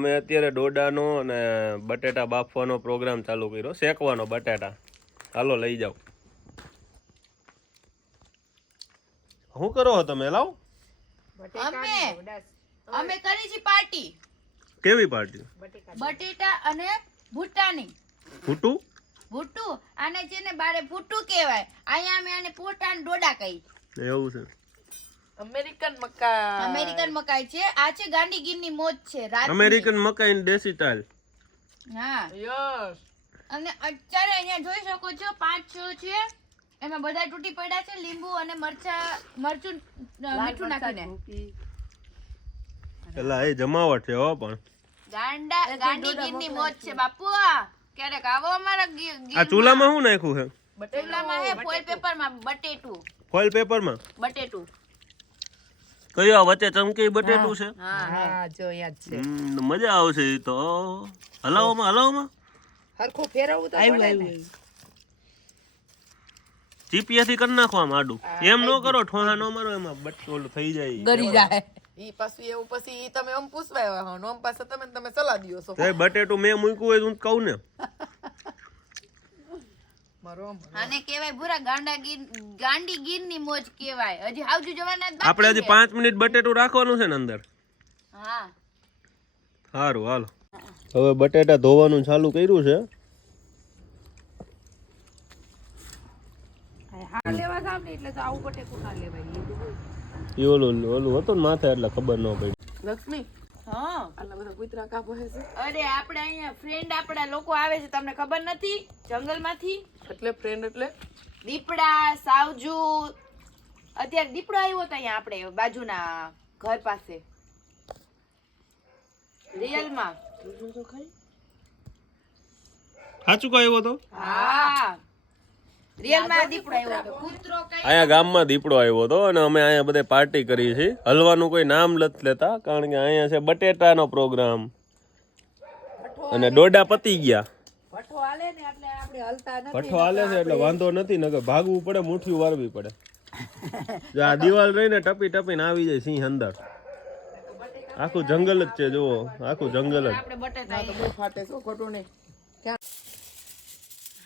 અમે અત્યારે ડોડાનો અને બટેટા બાફવાનો પ્રોગ્રામ ચાલુ કર્યો, શેકવાનો બટેટા. હાલો લઈ જાઓ. શું કરો છો તમે? લાવ. અમે કરી છે પાર્ટી. કેવી પાર્ટી? બટેટા અને ભૂટ્ટાની. ભૂટ્ટુ આને છે ને બારે ભૂટ્ટુ કહેવાય. અહીંયા અમે આને પોટા અને ડોડા કહી. એવું છે. અમેરિકન મકાઈ છે. આ છે ગાંડીગીરની મોજ છે. અમેરિકન મકાઈ ની દેશી સ્ટાઇલ. હા યસ. અને અત્યારે અહીંયા જોઈ શકો છો 5-6 છે. એમાં બધા તૂટી પડ્યા છે. લીંબુ અને મરચું મીઠું નાખીને. એલા એ જમાવટ છે હો. પણ ગાંડીગીરની મોજ છે બાપુ. ક્યારેક આવો અમારા આ ચૂલામાં શું નાખ્યું છે? ચૂલામાં હે ફોઇલ પેપરમાં બટેટું. ફોઇલ પેપરમાં બટેટું કયો વચ્ચે ચમકી બટેટું છે? હા જો યાદ છે. મજા આવશે ઈ તો. હલાવવામાં હરખું ફેરવવું તો પડે ને. ચીપિયાથી કરી નાખો આમ આડું. એમ નો કરો, ઠોહા નો મારો, એમાં બટકોલ થઈ જાય. ગરી જાય. ઈ પાછું એવું પછી તમે આમ પૂછવાય હો નોમ પાસે તમે સલાહ દિયો છો. તે બટેટું મેં મૂક્યું હોય હું કહું ને. આને કહેવાય ભૂરા ગાંડીગીરની મોજ કહેવાય. હજી આવજો જવાના જ આપણે હજી 5 મિનિટ બટેટું રાખવાનું છે ને અંદર. હા સારું હાલો. હવે બટેટા ધોવાનું ચાલુ કર્યું છે. લેવા જાવ ને એટલે તો આવું બટેકું ના લેવાય. ઈ ઓલું હતું ને માથે એટલે ખબર ન પડી. લક્ષ્મી હા આલા બધા કૂતરા કાપો છે. અરે આપણે અહીંયા ફ્રેન્ડ આપડા લોકો આવે છે, તમને ખબર નથી? જંગલમાંથી. એટલે ફ્રેન્ડ એટલે દીપડા, સાવજુ. અત્યારે દીપડો આવ્યો હતો અહીંયા આપણે બાજુના ઘર પાસે. રિયલમાં સાચું કયો હતો? હા રિયલમાં દીપડો આવ્યો હતો. કૂતરો કઈ અહીંયા ગામમાં દીપડો આવ્યો હતો અને અમે અહીંયા બધે પાર્ટી કરી છે. હલવાનું કોઈ નામ નથી લેતા કારણ કે અહીંયા છે બટેટાનો પ્રોગ્રામ અને ડોડા પતી ગયા. ભઠ્ઠો હાલે ને એટલે આપણે હલતા નથી. ભઠ્ઠો હાલે છે એટલે વાંધો નથી, નકર ભાગવું પડે, મુઠ્ઠી વારવી પડે. જો આ દિવાલ રહીને ટપીને આવી જાય સિંહ અંદર. આખું જંગલ જ છે, જુઓ આખું જંગલ જ. આપણે બટેટા બહુ ફાટે છો ખોટું નહીં.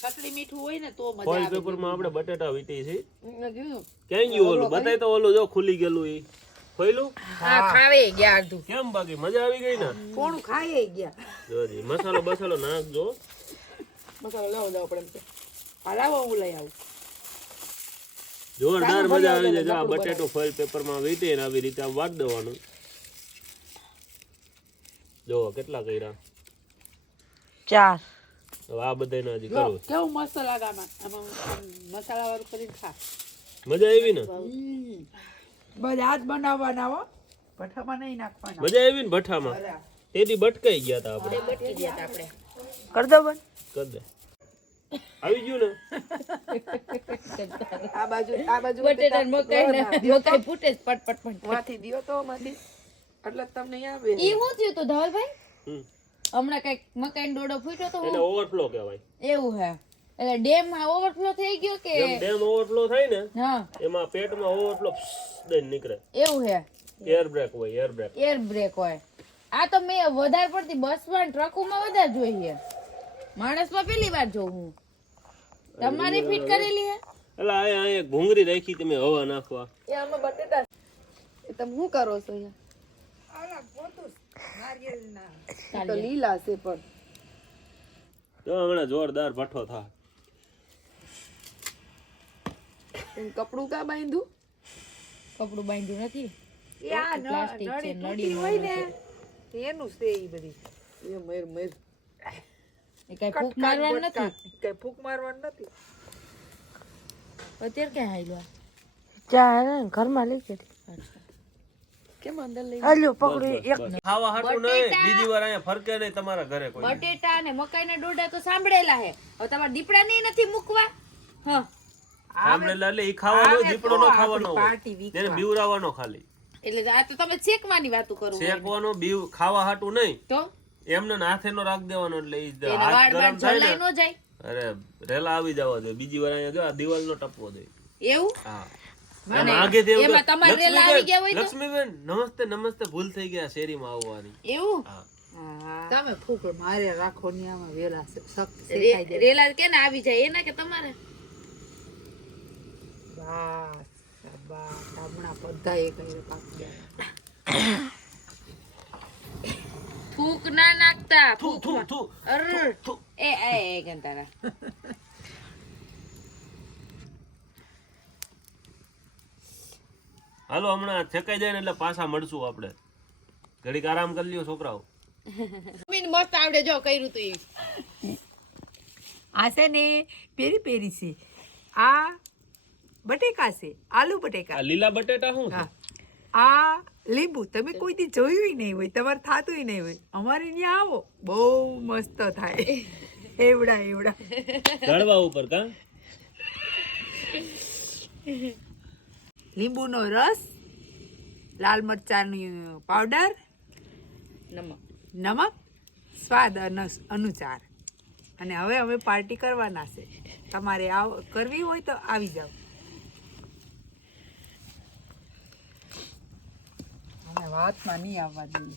ચટણી મીઠું હોય ને તો મજા ફોઇલ આવે. પેપરમાં આપણે બટેટા વીટી છે. મેં કીધું ક્યાં ગયું ઓલું? બતાય તો ઓલું જો ખુલી ગયેલું ઈ. ખોઈલું? હા ખાવે ગયા અડધું. કેમ બાકી મજા આવી ગઈ ને? કોણ ખાઈ ગયા. જોજી મસાલો બસાલો નાખજો. મસાલો લેવો જાવ પડે એમ છે. હલાવો હું લઈ આવું. જોરદાર મજા આવી જાય. જો આ બટેટું ફોઇલ પેપરમાં વીટીને આવી રીતે આમ વાટ દેવાનું. જો કેટલા કર્યા? 4. હવે આ બધાને હજી કરું. કેવું મસ્ત લાગે આમાં મસાલા વાળું કરીને ખા. મજા આવી ને? બધા હાથ બનાવવાના હો. ભઠ્ઠામાં નહીં નાખવાના. મજા આવી ને ભઠ્ઠામાં? તેથી બટકાઈ ગયા હતા આપણે. બટકી ગયા આપણે. કર દો બન. કર દે. આવી ગયું ને? આ બાજુ બટેટા ને મકાઈ ફૂટે જ પટ. માંથી દિયો તો માંથી એટલે તમને આવે. ઈ હું થયું તો ધવલભાઈ? હમ. હમણાં કઈક મકાઈ ડોડો ફૂટ્યો તો એને ઓવરફ્લો કહેવાય. એવું હે. એટલે ડેમ માં ઓવરફ્લો થઈ ગયો કે ડેમ ઓવરફ્લો થાય ને હા એમાં પેટમાં ઓવરફ્લો દઈને નીકળે. એવું હે. એર બ્રેક હોય, એર બ્રેક. એર બ્રેક હોય. આ તો મેં વધારે પડતી બસમાં ટ્રકોમાં વધારે જોઈએ. માણસમાં પહેલી વાર જોઉં હું. તમારે ફિટ કરેલી હે? એટલે આ એક ભૂંગળી રાખી તમે હવા નાખવા. એ આમાં બટેટા એ તમે શું કરો છો અહીંયા? તો લીલા છે પણ તો હમણાં જોરદાર ભઠ્ઠો થાય. કપડું કા બાંધ્યું? કપડું બાંધ્યું નથી. એ આ પ્લાસ્ટિક છે, નળી હોય ને એનું છે ઈ બધી. એ મેર એ કઈ ફૂંક મારવાનું નથી. કઈ ફૂંક મારવાનું નથી. અત્યારે ક્યાં હાલ્યો? ઘરમાં લઈ જતી કેમ અંદર લઈ હાલ્યો પકડું એક ખાવા હાટું નહીં, બીજી વાર અહીંયા ફરકે નહીં તમારા ઘરે કોઈ. બટેટા અને મકાઈના ડોડા તો સાંભળેલા હે. હવે તમારા દીપડા નહીં નથી મૂકવા. હા સાંભળેલા એટલે ઈ ખાવાનો દીપડો નો ખાવાનો હોય. તેને બીવરાવાનો ખાલી. એટલે આ તો તમે શેકવાની વાતો કરો. શેકવાનો બીવ ખાવા હાટું નહીં. તો એમને હાથે નો રાખ દેવાનો એટલે ઈ એના હાથ વાળ ગરમ બાળ થાય જલાઈ ને નો જાય. અરે રેલા આવી જવા દે. બીજી વાર અહીંયા જો આ દિવાલ નો ટપવો દે. એવું હા મને આગે દેવ એમાં તમારે રેલા આવી ગયા હોય તો લક્ષ્મીબેન નમસ્તે નમસ્તે ભૂલ થઈ ગયા શેરીમાં આવવાની. એવું હા તમે ફૂક મારે રાખો ને આમાં વેલા છે શેકાઈ જાય. રેલા કે ને આવી જાય એના કે તમારે બસ શાબાશ. હમણાં બધા એક પાકી ગયા. ફૂક ના નાખતા ફૂક એ ગંતારા હાલો હમણાં છેકાઈ જાય ને એટલે પાછા મળશું આપણે. ઘડીક આરામ કરી લ્યો છોકરાઓ. મમ્મીને મસ્ત આવડે જો કર્યું તું ઈ. આ છે ને પેરી પેરી છે. આ બટેકા છે, આલુ બટેકા. આ લીલા બટેટા શું છે? હા આ લીંબુ તમે કોઈ દી જોયું નહીં હોય, તમારે થાતું નહીં હોય. અમારે ત્યાં આવો બહુ મસ્ત થાય. એવડા એવડા ઝાડવા ઉપર કા લીંબુનો રસ, લાલ મરચાંની પાવડર, નમક સ્વાદ અનુસાર. અને હવે અમે પાર્ટી કરવાના છે. તમારે કરવી હોય તો આવી જાઓ. અને વાતમાં નહીં આવવા દઈએ.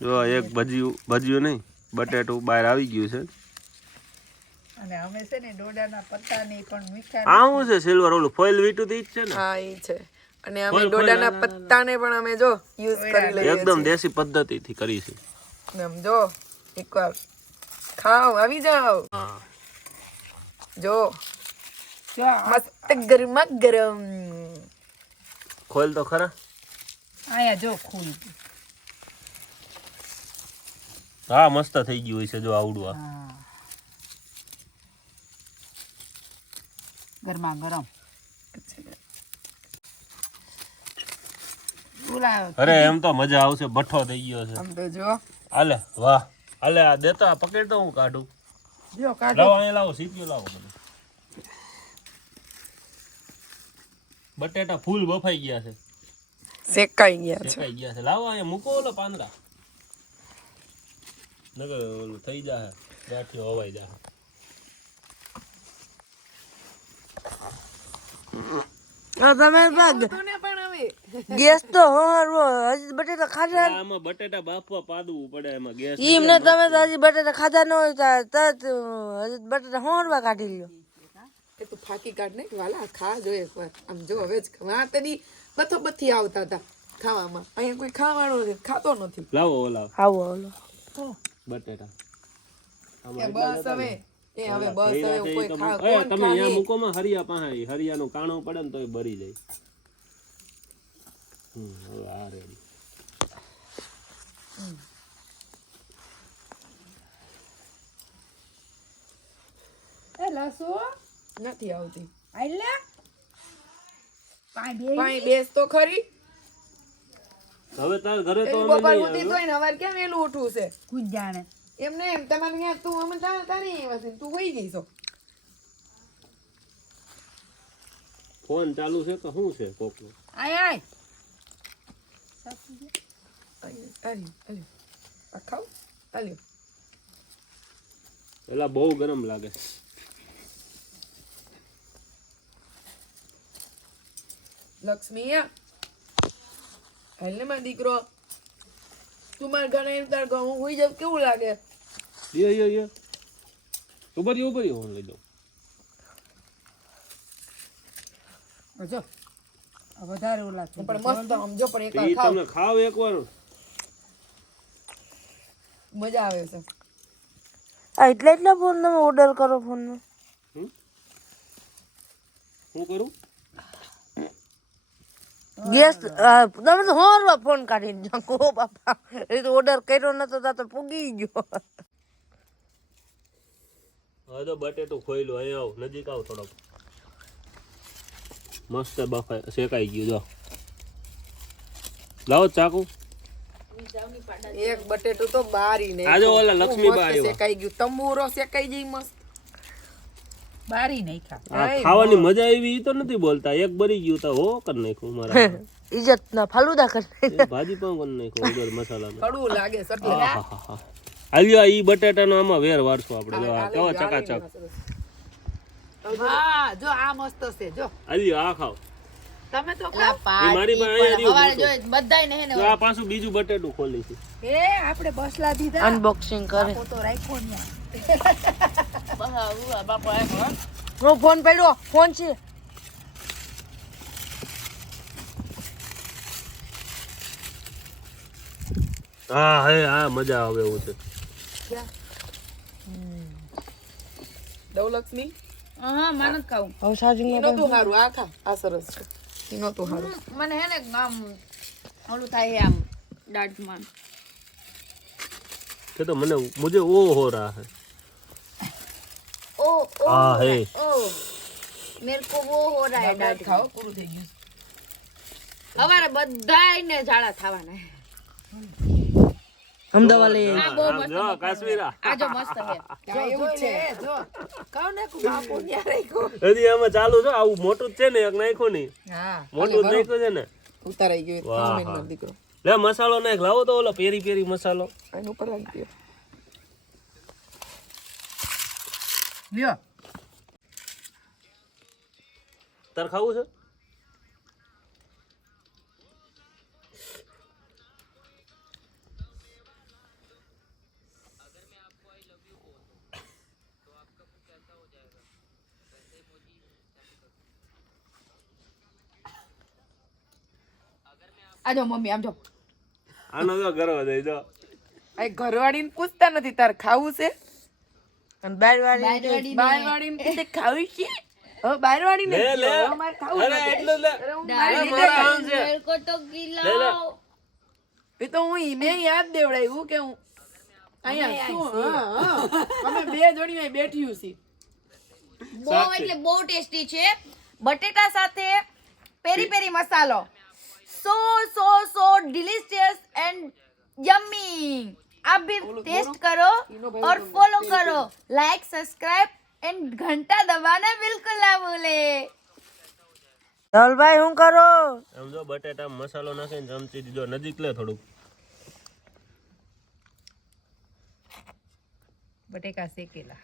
જો એક ભજીયું નહીં બટેટું બહાર આવી ગયું છે. અને અમે છે ને ડોડાના પત્તાની પણ મીઠા. આ શું છે સિલ્વર ઓલું ફોઇલ વીટું તો ઈ જ છે ને? હા ઈ છે. અને અમે ડોડાના પત્તાને પણ અમે જો યુઝ કરી લઈએ એકદમ દેશી પદ્ધતિથી કરી છે. છીએ. આમ જો એકવાર ખાઓ, આવી જાઓ. હા જો મસ્ત ગરમા ગરમ. ખોલ તો ખરા. આયા જો ખુલ. હા મસ્ત થઈ ગયું છે જો આવડું આ. ગરમા ગરમ. અરે એમ તો મજા આવશે. બઠ્ઠો થઈ ગયો છે. આમ તો જો હાલે વાહ હાલે આ દેતા પકડ તો હું કાઢું. જો કાઢો. લાવો અહીંયા લાવો સીપીઓ લાવો મને. બટેટા ફૂલ બફાઈ ગયા છે. શેકાઈ ગયા છે. શેકાઈ ગયા છે. લાવો અહીંયા મૂકો ઓલો પાંદડા. નગર ઓલું થઈ જાહે ગાંઠિયો હવાઈ જાહે. તમે તને પણ હવે ગેસ તો હરવો હજી બટેટા ખાધા આમાં બટેટા બાફવા પાડવું પડે એમાં ગેસ. એમને તમે તો હજી બટેટા ખાધા ન હોય તરત હજી બટેટા હોરવા કાઢી લ્યો. એ તો ફાકી કાઢ ને વાલા ખા જો એકવાર. આમ જો હવે જ વાં તરી બથો બથી આવતા હતા ખાવામાં. અહીંયા કોઈ ખાવાનું ખાતો નથી. લાવો ઓલા આવો આવો બટેટા. કે બસ હવે એ હવે બસ હવે કોઈ ખા એ કોણ તમે અહીંયા ખાય? મૂકો માં હરિયા પાસે. હરિયાનું કાણું પડે ને તોય બરી જાય. હવે આ રેડી. એ લસો નથી આવતી. આઈલે પાણી બેસ તો ખરી. હવે તાર ઘરે તો એની અમે બપોર નહીં ઉઠી આવ્યો. તોય ને હવાર કેમ વેલું ઉઠવું છે? ખુદ જાણે. એમ ને એમ તમારે ત્યાં તું અમે તારી આવ્યા છે તું વહી ગઈ છો. ફોન ચાલુ છે કે શું છે કોકનો? આય આય અરે આ ખાવ આલ્યો. પેલા બહુ ગરમ લાગે. લક્ષ્મી હાલ માં દીકરો તું મારા ઘરે તાર હું હોઈ જાઉં કેવું લાગે? યે ઉભર ફોન લઈ દો. જો વધારે ઓલા પણ મસ્ત સમજો પણ એકવાર ઈ ખાવ તમે ખાવ એકવાર. મજા આવે છે. એટલે જ ના ફોન તમે ઓર્ડર કરો ફોનમાં. શું કરું? ગેસ તમે તો હોરવા ફોન કાઢીને જાઓ બાપા. એ તો ઓર્ડર કર્યો નતો તો પૂગી ગયો. હવે તો બટેટું ખોઈ લો. અહીંયા આવ નજીક આવ થોડોક. મસ્ત બફાઈ શેકાઈ ગયું જો. લાવો ચાકુ. એક બટેટું તો બારી ને આજે ઓલા લક્ષ્મીબા આવ્યા. શેકાઈ ગયું. તંબુરો શેકાઈ જઈ મસ્ત બારી નહીં ખા. આ ખાવાની મજા આવી ઈ તો નથી બોલતા. એક બરી ગયું તો હો કર નાખ્યું મારા. ઇજ્જત ના ફાલુદા કરી. એ ભાજી પણ કર નાખ્યું વગર મસાલામાં. કડવું લાગે સટલે. આહાહા. હાલ્યો ઈ બટેટાનો આમાં વેર વારશું આપણે. જો આ કેવો ચકાચક. હા જો આ મસ્ત છે જો. હાલ્યો આ ખાવ. તમે તો લા એ મારી પાસે પાડી અહીંયા હવારે રહ્યું જોઈ બધાય ને હે ને તો આ પાછું બીજું બટેટું ખોલી છે એ આપણે બસલા દીધા અનબોક્સિંગ કરે તો રાખ્યો ને બાપા આવ્યો નો ફોન પડ્યો ફોન છે હા હે હા મજા આવે એવું છે દવલક્ષ્મી હા માનત ખાવું હવે ચાર્જિંગ ઈનો તું હારું આ ખા આ સરસ છે ઈનો તું હારું મને હે ને આમ ઓલું થાય આમ દાઢમાં કે તો મને મુझे वो हो रहा है ओ ओ हाँ है ओ मेरे को वो हो रहा है दाढ़ ખાઓ પૂરું થઈ ગયું હવારે બધાય ને ઝાડા થવાના અમદાવાદ લઈ આ બહુ મસ્ત જો કાશ્મીરા આ જો મસ્ત છે જો એવું છે જો કાવ ને કુ બાપુ ન્યા રાખ્યો હજી આમાં ચાલુ છે આવું મોટું જ છે ને એક નાખ્યું નહીં હા મોટું જ નાખ્યું છે ને ઉતારાઈ ગયું વાહ, ખાવ હા. મેં દીકરો લે મસાલો નાખ લાવો તો ઓલો પેરી પેરી મસાલો એનું ઉપર આવી ગયો લ્યો તાર ખાવું છે આ જો મમ્મી આમ જો આનો તો કરવા દઈ જો આ ઘરવાળીને પૂછતા નથી તાર ખાવું છે અને બારવાળી બારવાડી બારવાળીને પૂછે ખાવું છે હવે બારવાળીને લે લે હવે મારે ખાવું અરે નથી. એટલું લે દાઢ મારા કામ છે મેરે કો તો ખિલાઓ એ તો હું ઈને યાદ દેવડાવ્યું કે હું અહીંયા શું હા હા અમે બે જોડી અહીં બેઠ્યું છીએ બહુ એટલે બહુ ટેસ્ટી છે બટેટા સાથે પેરી પેરી મસાલો so delicious and yummy आप भी टेस्ट करो और फॉलो करो लाइक सब्सक्राइब एंड घंटा दबाना बिल्कुल ना भूले ધવલભાઈ શું કરો આમ જો બટેટા મસાલો નાખીને ચમચી દીધો નજીક લે થોડુંક બટેકા શેકેલા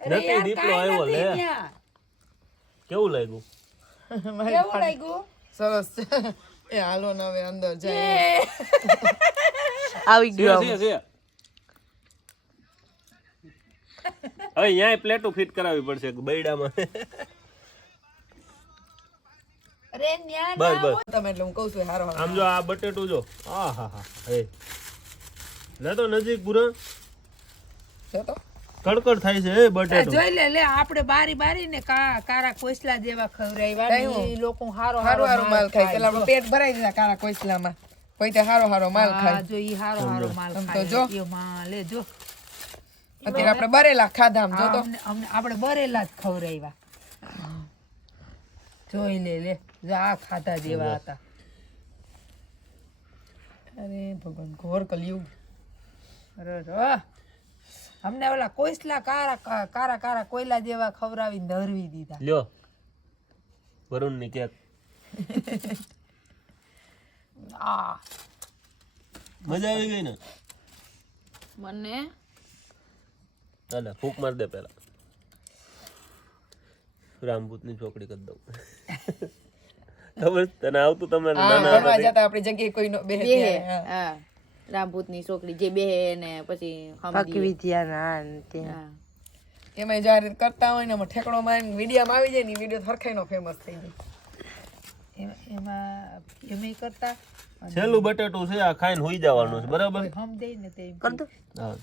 નથી દીપલો આવ્યો લે કેવું લાગ્યું કેવું લાગ્યું સરસ છે એ હાલો ને હવે અંદર જાય આવી છે ગયો છે છે હવે ન્યાય પ્લેટો ફિટ કરાવવી પડશે બૈડામાં અરે ન્યા બસ બસ તમે એટલે હું કહું છું હારો હારો આમ જો આ બટેટું જો આ હા હા હે લે તો નજીક પૂરા જો તો કડકડ થાય છે એ બટેટું જોઈ લે આપણે બારી બારી ને કારા કોસલા જેવા ખવરાવ્યા ઈ લોકો હારો હારો માલ ખાય પેલા આપણે પેટ ભરાઈ દીધા કારા કોસલામાં કોઈ તે હારો હારો માલ ખાય જો ઈ હારો હારો માલ આમ તો ખાય જો. ઈ માં લે જો અત્યારે આપણે બરેલા ખાધા આમ જો તો અમને આપણે બરેલા જ ખવરાવ્યા જોઈ લે જો આ ખાધા જેવા હતા અરે ભગવાન ઘોર કલયુગ અરે અમને ઓલા કોસલા કારા કોયલા જેવા ખવરાવીને ધરવી દીધા લ્યો વરુણ ની કેક આ મજા આવી ગઈ ને મને ચાલે ફૂક માર દે પેલા રામભૂત ની ચોકડી કરી દઉં ખબર છે? તને આવતું તમે નાના ભણવા હતા જતા આપણી જગ્યાએ કોઈ નો બેહે બે ત્યારે, હા. હા રામભૂતની છોકરી જે બે ને પછી પાકી વિદ્યા ના ને તે હા એમાં જ્યારે કરતા હોય ને એમાં ઠેકડો મારીને વિડીયોમાં આવી જાય ને વિડીયો સરખાઈનો ફેમસ થઈ જાય એમાં એમ કરતા છેલ્લું બટેટું છે આ ખાઈને હોઈ જવાનું છે બરાબર હમ દે ને તે કર દો હા